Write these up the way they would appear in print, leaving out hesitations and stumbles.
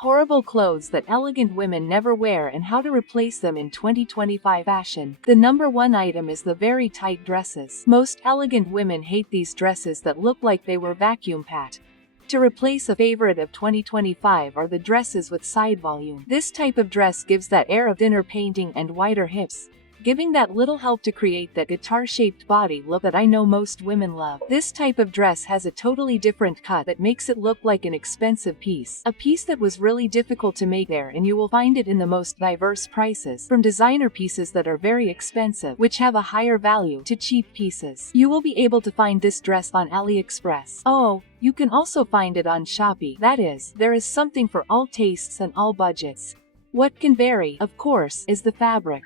Horrible clothes that elegant women never wear and how to replace them in 2025 fashion. The number one item is the very tight dresses. Most elegant women hate these dresses that look like they were vacuum packed. To replace a favorite of 2025 are the dresses with side volume. This type of dress gives that air of thinner painting and wider hips, giving that little help to create that guitar-shaped body look that I know most women love. This type of dress has a totally different cut that makes it look like an expensive piece. A piece that was really difficult to make there, and you will find it in the most diverse prices, from designer pieces that are very expensive, which have a higher value, to cheap pieces. You will be able to find this dress on AliExpress. Oh, you can also find it on Shopee. That is, there is something for all tastes and all budgets. What can vary, of course, is the fabric.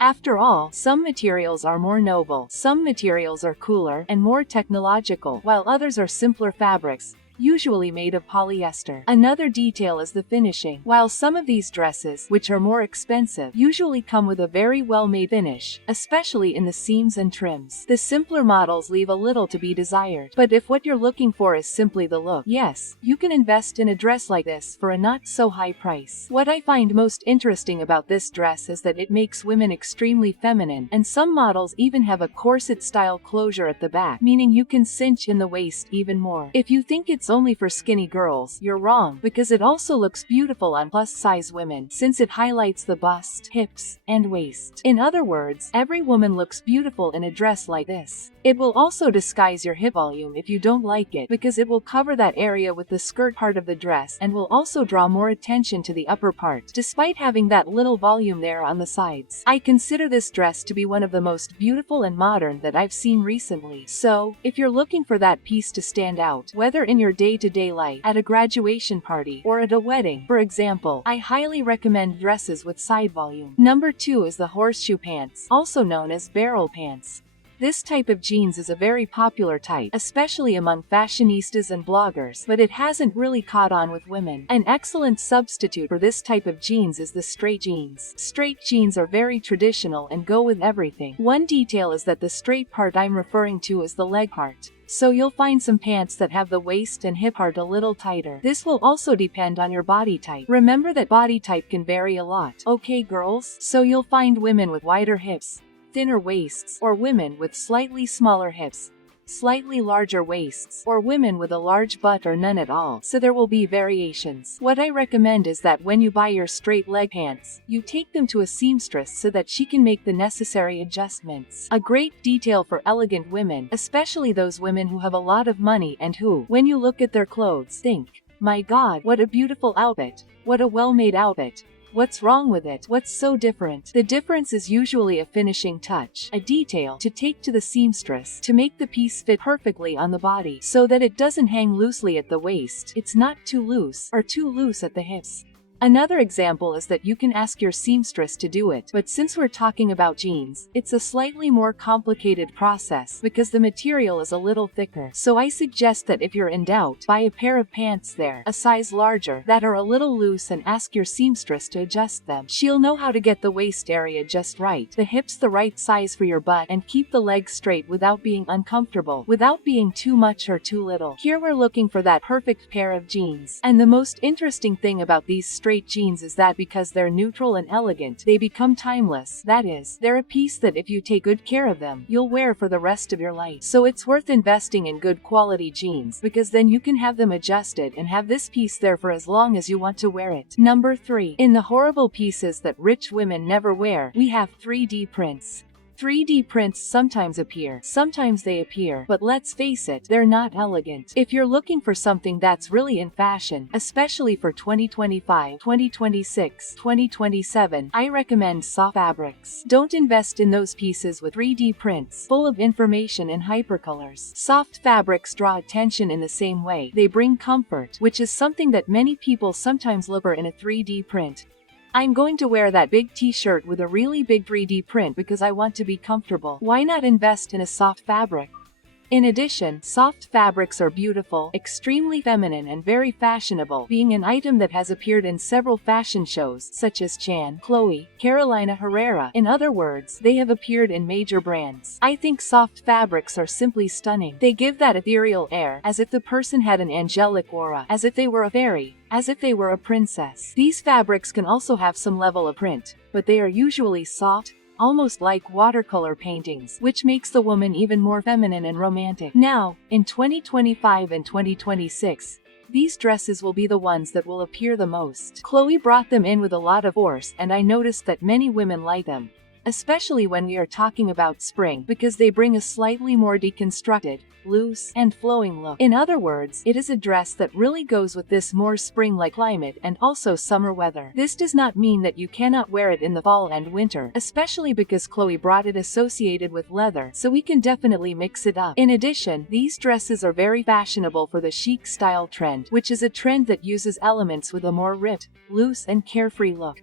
After all, some materials are more noble, some materials are cooler and more technological, while others are simpler fabrics, usually made of polyester. Another detail is the finishing. While some of these dresses, which are more expensive, usually come with a very well-made finish, especially in the seams and trims, the simpler models leave a little to be desired. But if what you're looking for is simply the look, yes, you can invest in a dress like this for a not-so-high price. What I find most interesting about this dress is that it makes women extremely feminine, and some models even have a corset-style closure at the back, meaning you can cinch in the waist even more. If you think it's only for skinny girls, you're wrong, because it also looks beautiful on plus-size women, since it highlights the bust, hips, and waist. In other words, every woman looks beautiful in a dress like this. It will also disguise your hip volume if you don't like it, because it will cover that area with the skirt part of the dress and will also draw more attention to the upper part, despite having that little volume there on the sides. I consider this dress to be one of the most beautiful and modern that I've seen recently. So, if you're looking for that piece to stand out, whether in your day-to-day life, at a graduation party, or at a wedding, for example, I highly recommend dresses with side volume. Number 2 is the horseshoe pants, also known as barrel pants. This type of jeans is a very popular type, especially among fashionistas and bloggers, but it hasn't really caught on with women. An excellent substitute for this type of jeans is the straight jeans. Straight jeans are very traditional and go with everything. One detail is that the straight part I'm referring to is the leg part. So you'll find some pants that have the waist and hip part a little tighter. This will also depend on your body type. Remember that body type can vary a lot. Okay, girls? So you'll find women with wider hips, thinner waists, or women with slightly smaller hips, slightly larger waists, or women with a large butt or none at all. So there will be variations. What I recommend is that when you buy your straight leg pants, you take them to a seamstress so that she can make the necessary adjustments. A great detail for elegant women, especially those women who have a lot of money and who, when you look at their clothes, think, my God, what a beautiful outfit, what a well-made outfit. What's wrong with it? What's so different? The difference is usually a finishing touch, a detail to take to the seamstress to make the piece fit perfectly on the body so that it doesn't hang loosely at the waist. It's not too loose or too loose at the hips. Another example is that you can ask your seamstress to do it, but since we're talking about jeans, it's a slightly more complicated process because the material is a little thicker. So I suggest that if you're in doubt, buy a pair of pants there, a size larger, that are a little loose and ask your seamstress to adjust them. She'll know how to get the waist area just right, the hips the right size for your butt, and keep the legs straight without being uncomfortable, without being too much or too little. Here we're looking for that perfect pair of jeans. And the most interesting thing about these straight jeans is that because they're neutral and elegant, they become timeless. That is, they're a piece that if you take good care of them, you'll wear for the rest of your life. So it's worth investing in good quality jeans, because then you can have them adjusted and have this piece there for as long as you want to wear it. Number 3. In the horrible pieces that rich women never wear, we have 3D prints. 3D prints sometimes appear, sometimes they appear, but let's face it, they're not elegant. If you're looking for something that's really in fashion, especially for 2025, 2026, 2027, I recommend soft fabrics. Don't invest in those pieces with 3D prints, full of information and hypercolors. Soft fabrics draw attention in the same way. They bring comfort, which is something that many people sometimes look for in a 3D print. I'm going to wear that big t-shirt with a really big 3D print because I want to be comfortable. Why not invest in a soft fabric? In addition, soft fabrics are beautiful, extremely feminine and very fashionable, being an item that has appeared in several fashion shows, such as Chan, Chloe, Carolina Herrera. In other words, they have appeared in major brands. I think soft fabrics are simply stunning. They give that ethereal air, as if the person had an angelic aura, as if they were a fairy, as if they were a princess. These fabrics can also have some level of print, but they are usually soft, almost like watercolor paintings, which makes the woman even more feminine and romantic. Now, in 2025 and 2026, these dresses will be the ones that will appear the most. Chloe brought them in with a lot of force, and I noticed that many women like them, especially when we are talking about spring, because they bring a slightly more deconstructed, loose, and flowing look. In other words, it is a dress that really goes with this more spring-like climate and also summer weather. This does not mean that you cannot wear it in the fall and winter, especially because Chloe brought it associated with leather, so we can definitely mix it up. In addition, these dresses are very fashionable for the chic style trend, which is a trend that uses elements with a more ripped, loose, and carefree look.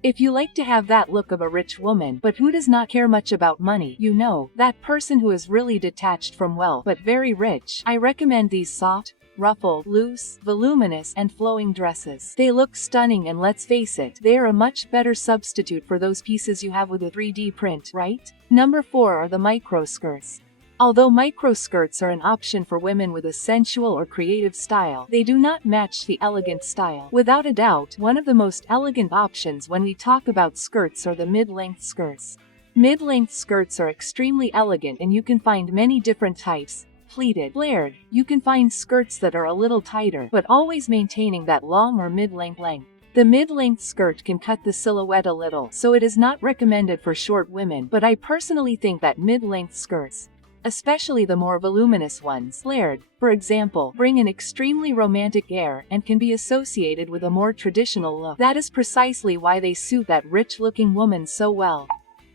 If you like to have that look of a rich woman, but who does not care much about money, you know, that person who is really detached from wealth, but very rich, I recommend these soft, ruffled, loose, voluminous, and flowing dresses. They look stunning, and let's face it, they are a much better substitute for those pieces you have with a 3D print, right? Number 4 are the micro skirts. Although micro-skirts are an option for women with a sensual or creative style, they do not match the elegant style. Without a doubt, one of the most elegant options when we talk about skirts are the mid-length skirts. Mid-length skirts are extremely elegant, and you can find many different types. Pleated, flared. You can find skirts that are a little tighter, but always maintaining that long or mid-length length. The mid-length skirt can cut the silhouette a little, so it is not recommended for short women, but I personally think that mid-length skirts, especially the more voluminous ones, flared, for example, bring an extremely romantic air and can be associated with a more traditional look. That is precisely why they suit that rich-looking woman so well.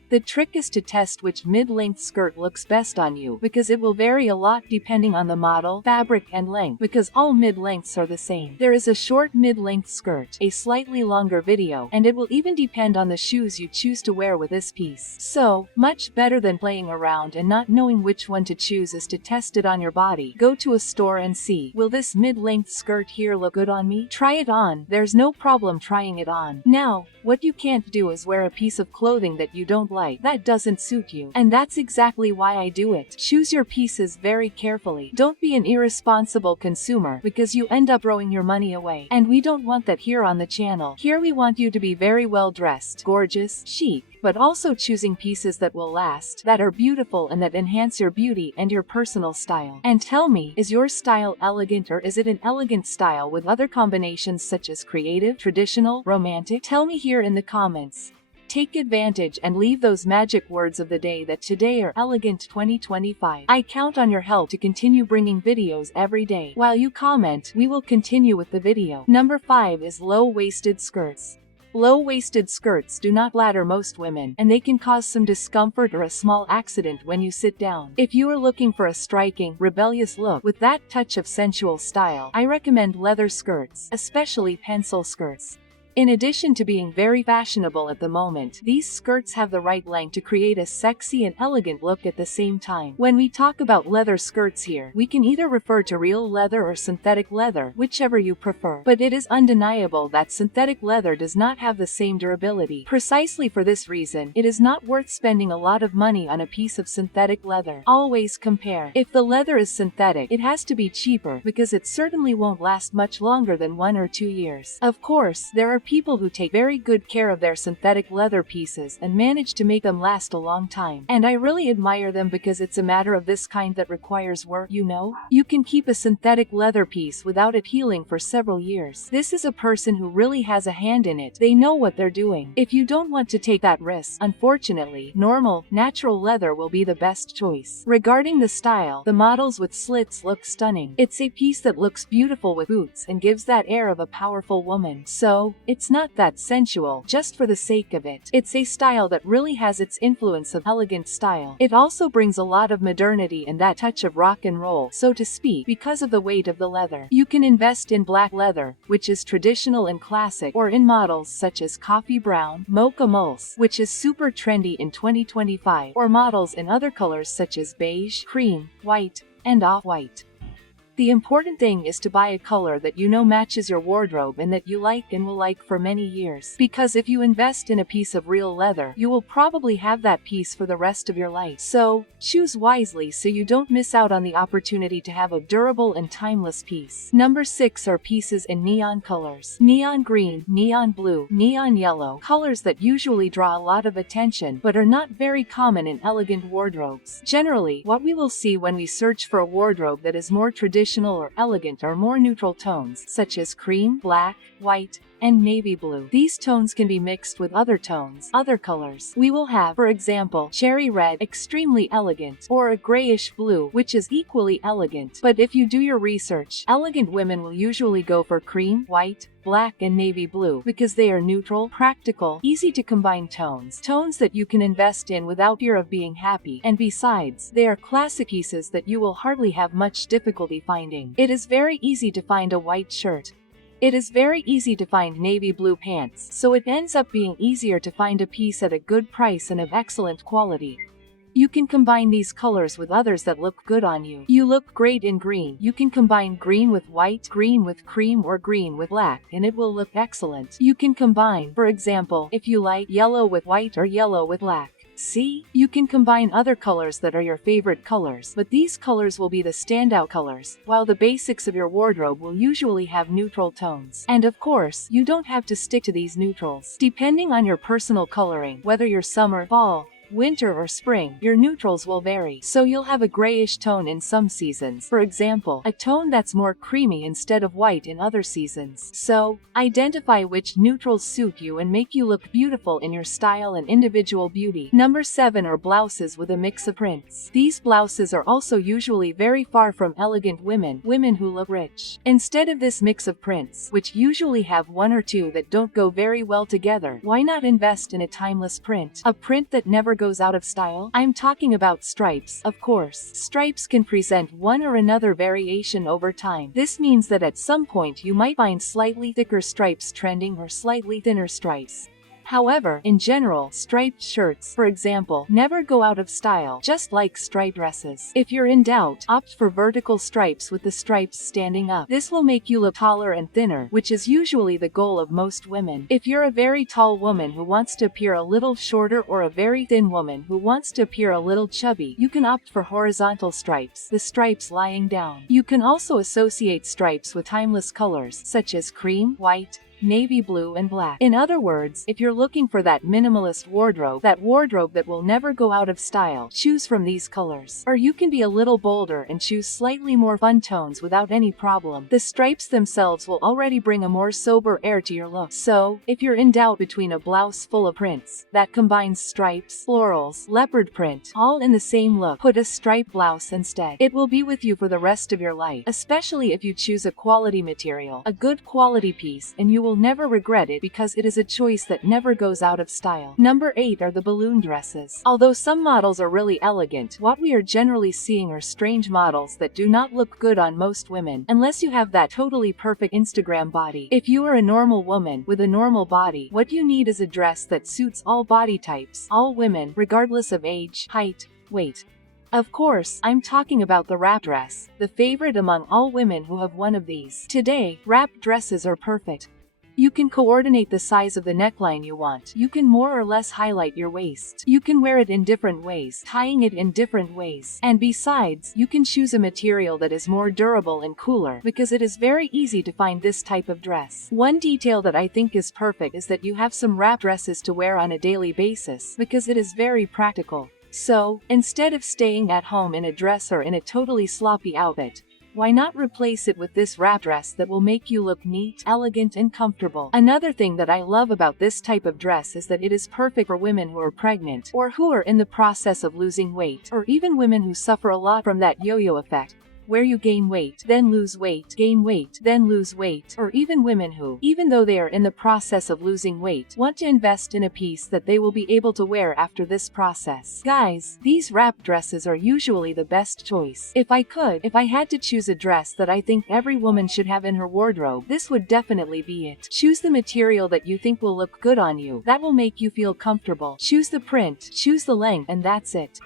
The trick is to test which mid-length skirt looks best on you, because it will vary a lot depending on the model, fabric, and length, because all mid-lengths are the same. There is a short mid-length skirt, a slightly longer video, and it will even depend on the shoes you choose to wear with this piece. So, much better than playing around and not knowing which one to choose is to test it on your body. Go to a store and see, will this mid-length skirt here look good on me? Try it on. There's no problem trying it on. Now, what you can't do is wear a piece of clothing that you don't like, that doesn't suit you. And that's exactly why I do it. Choose your pieces very carefully. Don't be an irresponsible consumer, because you end up throwing your money away. And we don't want that here on the channel. Here we want you to be very well dressed, gorgeous, chic, but also choosing pieces that will last, that are beautiful, and that enhance your beauty and your personal style. And tell me, is your style elegant, or is it an elegant style with other combinations such as creative, traditional, romantic? Tell me here in the comments. Take advantage and leave those magic words of the day that today are elegant 2025. I count on your help to continue bringing videos every day. While you comment, we will continue with the video. Number 5 is low-waisted skirts. Low-waisted skirts do not flatter most women, and they can cause some discomfort or a small accident when you sit down. If you are looking for a striking, rebellious look with that touch of sensual style, I recommend leather skirts, especially pencil skirts. In addition to being very fashionable at the moment, these skirts have the right length to create a sexy and elegant look at the same time. When we talk about leather skirts here, we can either refer to real leather or synthetic leather, whichever you prefer. But it is undeniable that synthetic leather does not have the same durability. Precisely for this reason, it is not worth spending a lot of money on a piece of synthetic leather. Always compare. If the leather is synthetic, it has to be cheaper, because it certainly won't last much longer than 1 or 2 years. Of course, there are people who take very good care of their synthetic leather pieces and manage to make them last a long time. And I really admire them, because it's a matter of this kind that requires work, you know? You can keep a synthetic leather piece without it healing for several years. This is a person who really has a hand in it. They know what they're doing. If you don't want to take that risk, unfortunately, normal, natural leather will be the best choice. Regarding the style, the models with slits look stunning. It's a piece that looks beautiful with boots and gives that air of a powerful woman. So, it's not that sensual just for the sake of it. It's a style that really has its influence of elegant style. It also brings a lot of modernity and that touch of rock and roll, so to speak, because of the weight of the leather. You can invest in black leather, which is traditional and classic, or in models such as coffee brown, mocha mulse, which is super trendy in 2025, or models in other colors such as beige, cream, white, and off-white. The important thing is to buy a color that you know matches your wardrobe and that you like and will like for many years. Because if you invest in a piece of real leather, you will probably have that piece for the rest of your life. So, choose wisely so you don't miss out on the opportunity to have a durable and timeless piece. Number 6 are pieces in neon colors. Neon green, neon blue, neon yellow, colors that usually draw a lot of attention but are not very common in elegant wardrobes. Generally, what we will see when we search for a wardrobe that is more traditional or elegant are more neutral tones, such as cream, black, white, and navy blue. These tones can be mixed with other tones, other colors. We will have, for example, cherry red, extremely elegant, or a grayish blue, which is equally elegant. But if you do your research, elegant women will usually go for cream, white, black, and navy blue because they are neutral, practical, easy to combine tones. Tones that you can invest in without fear of being happy, and besides, they are classic pieces that you will hardly have much difficulty finding. It is very easy to find a white shirt. It is very easy to find navy blue pants, so it ends up being easier to find a piece at a good price and of excellent quality. You can combine these colors with others that look good on you. You look great in green. You can combine green with white, green with cream, or green with black, and it will look excellent. You can combine, for example, if you like yellow with white or yellow with black. See? You can combine other colors that are your favorite colors, but these colors will be the standout colors, while the basics of your wardrobe will usually have neutral tones. And of course, you don't have to stick to these neutrals. Depending on your personal coloring, whether you're summer, fall, winter, or spring, your neutrals will vary. So you'll have a grayish tone in some seasons, for example, a tone that's more creamy instead of white in other seasons. So, identify which neutrals suit you and make you look beautiful in your style and individual beauty. Number 7 are blouses with a mix of prints. These blouses are also usually very far from elegant women who look rich. Instead of this mix of prints, which usually have one or two that don't go very well together, why not invest in a timeless print? A print that never goes out of style? I'm talking about stripes, of course. Stripes can present one or another variation over time. This means that at some point you might find slightly thicker stripes trending or slightly thinner stripes. However, in general, striped shirts, for example, never go out of style, just like striped dresses. If you're in doubt, opt for vertical stripes with the stripes standing up. This will make you look taller and thinner, which is usually the goal of most women. If you're a very tall woman who wants to appear a little shorter or a very thin woman who wants to appear a little chubby, you can opt for horizontal stripes, the stripes lying down. You can also associate stripes with timeless colors, such as cream, white, navy blue, and black. In other words, if you're looking for that minimalist wardrobe, that wardrobe that will never go out of style, choose from these colors. Or you can be a little bolder and choose slightly more fun tones without any problem. The stripes themselves will already bring a more sober air to your look. So, if you're in doubt between a blouse full of prints that combines stripes, florals, leopard print, all in the same look, put a striped blouse instead. It will be with you for the rest of your life, especially if you choose a quality material, a good quality piece, and you will never regret it because it is a choice that never goes out of style. Number 8 are the balloon dresses. Although some models are really elegant, what we are generally seeing are strange models that do not look good on most women, unless you have that totally perfect Instagram body. If you are a normal woman with a normal body, what you need is a dress that suits all body types, all women, regardless of age, height, weight. Of course, I'm talking about the wrap dress, the favorite among all women who have one of these. Today, wrap dresses are perfect. You can coordinate the size of the neckline you want. You can more or less highlight your waist. You can wear it in different ways, tying it in different ways. And besides, you can choose a material that is more durable and cooler, because it is very easy to find this type of dress. One detail that I think is perfect is that you have some wrap dresses to wear on a daily basis, because it is very practical. So, instead of staying at home in a dress or in a totally sloppy outfit, why not replace it with this wrap dress that will make you look neat, elegant, and comfortable? Another thing that I love about this type of dress is that it is perfect for women who are pregnant, or who are in the process of losing weight, or even women who suffer a lot from that yo-yo effect, where you gain weight, then lose weight, gain weight, then lose weight, or even women who, even though they are in the process of losing weight, want to invest in a piece that they will be able to wear after this process. Guys, these wrap dresses are usually the best choice. If I had to choose a dress that I think every woman should have in her wardrobe, this would definitely be it. Choose the material that you think will look good on you, that will make you feel comfortable. Choose the print, choose the length, and that's it.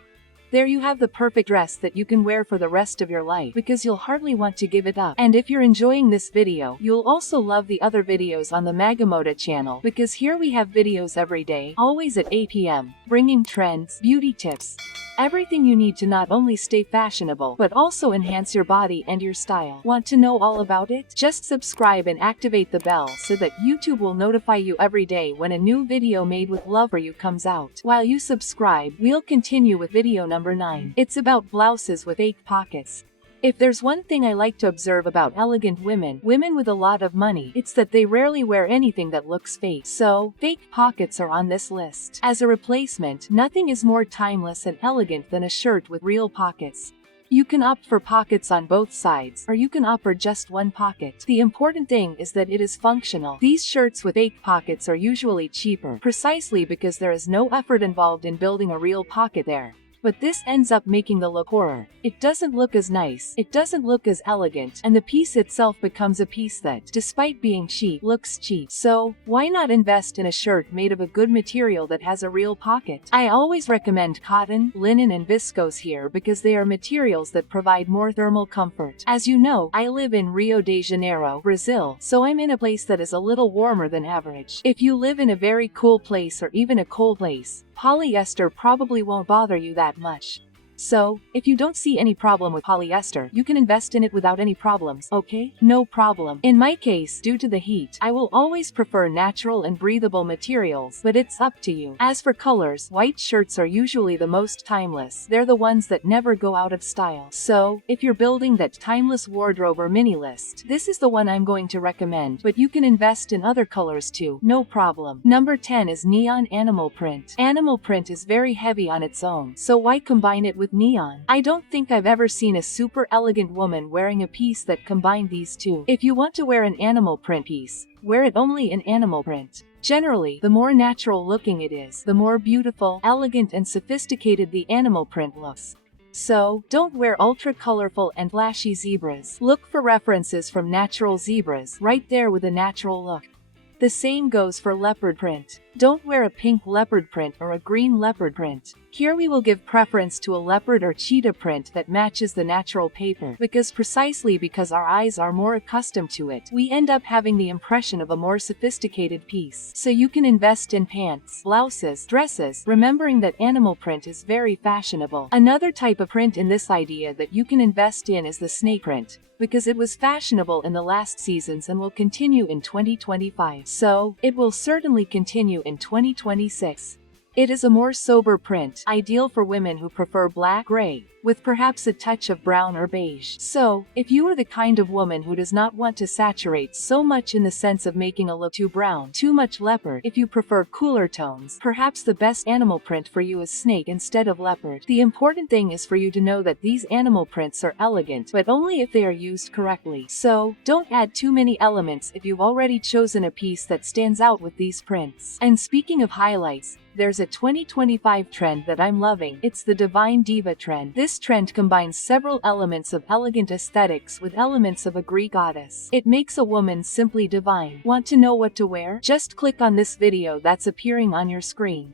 There you have the perfect dress that you can wear for the rest of your life because you'll hardly want to give it up. And if you're enjoying this video, you'll also love the other videos on the Magamoda channel because here we have videos every day, always at 8 p.m, bringing trends, beauty tips, everything you need to not only stay fashionable, but also enhance your body and your style. Want to know all about it? Just subscribe and activate the bell so that YouTube will notify you every day when a new video made with love for you comes out. While you subscribe, we'll continue with video number 9. It's about blouses with fake pockets. If there's one thing I like to observe about elegant women with a lot of money, it's that they rarely wear anything that looks fake. So, fake pockets are on this list. As a replacement, nothing is more timeless and elegant than a shirt with real pockets. You can opt for pockets on both sides, or you can opt for just one pocket. The important thing is that it is functional. These shirts with fake pockets are usually cheaper, precisely because there is no effort involved in building a real pocket there. But this ends up making the look poorer. It doesn't look as nice, it doesn't look as elegant, and the piece itself becomes a piece that, despite being cheap, looks cheap. So, why not invest in a shirt made of a good material that has a real pocket? I always recommend cotton, linen and viscose here because they are materials that provide more thermal comfort. As you know, I live in Rio de Janeiro, Brazil, so I'm in a place that is a little warmer than average. If you live in a very cool place or even a cold place, polyester probably won't bother you that much. So, if you don't see any problem with polyester, you can invest in it without any problems, okay? No problem. In my case, due to the heat, I will always prefer natural and breathable materials, but it's up to you. As for colors, white shirts are usually the most timeless. They're the ones that never go out of style. So, if you're building that timeless wardrobe or minimalist, this is the one I'm going to recommend, but you can invest in other colors too, no problem. Number 10 is neon animal print. Animal print is very heavy on its own, so why combine it with neon? I don't think I've ever seen a super elegant woman wearing a piece that combined these two. If you want to wear an animal print piece, wear it only in animal print. Generally, the more natural looking it is, the more beautiful, elegant and sophisticated the animal print looks. So, don't wear ultra colorful and flashy zebras. Look for references from natural zebras, right there with a natural look. The same goes for leopard print. Don't wear a pink leopard print or a green leopard print. Here we will give preference to a leopard or cheetah print that matches the natural paper, precisely because our eyes are more accustomed to it, we end up having the impression of a more sophisticated piece. So you can invest in pants, blouses, dresses, remembering that animal print is very fashionable. Another type of print in this idea that you can invest in is the snake print, because it was fashionable in the last seasons and will continue in 2025. So, it will certainly continue in 2026. It is a more sober print, ideal for women who prefer black, gray, with perhaps a touch of brown or beige. So, if you are the kind of woman who does not want to saturate so much in the sense of making a look too brown, too much leopard, if you prefer cooler tones, perhaps the best animal print for you is snake instead of leopard. The important thing is for you to know that these animal prints are elegant, but only if they are used correctly. So, don't add too many elements if you've already chosen a piece that stands out with these prints. And speaking of highlights, there's a 2025 trend that I'm loving. It's the Divine Diva trend. This trend combines several elements of elegant aesthetics with elements of a Greek goddess. It makes a woman simply divine. Want to know what to wear? Just click on this video that's appearing on your screen.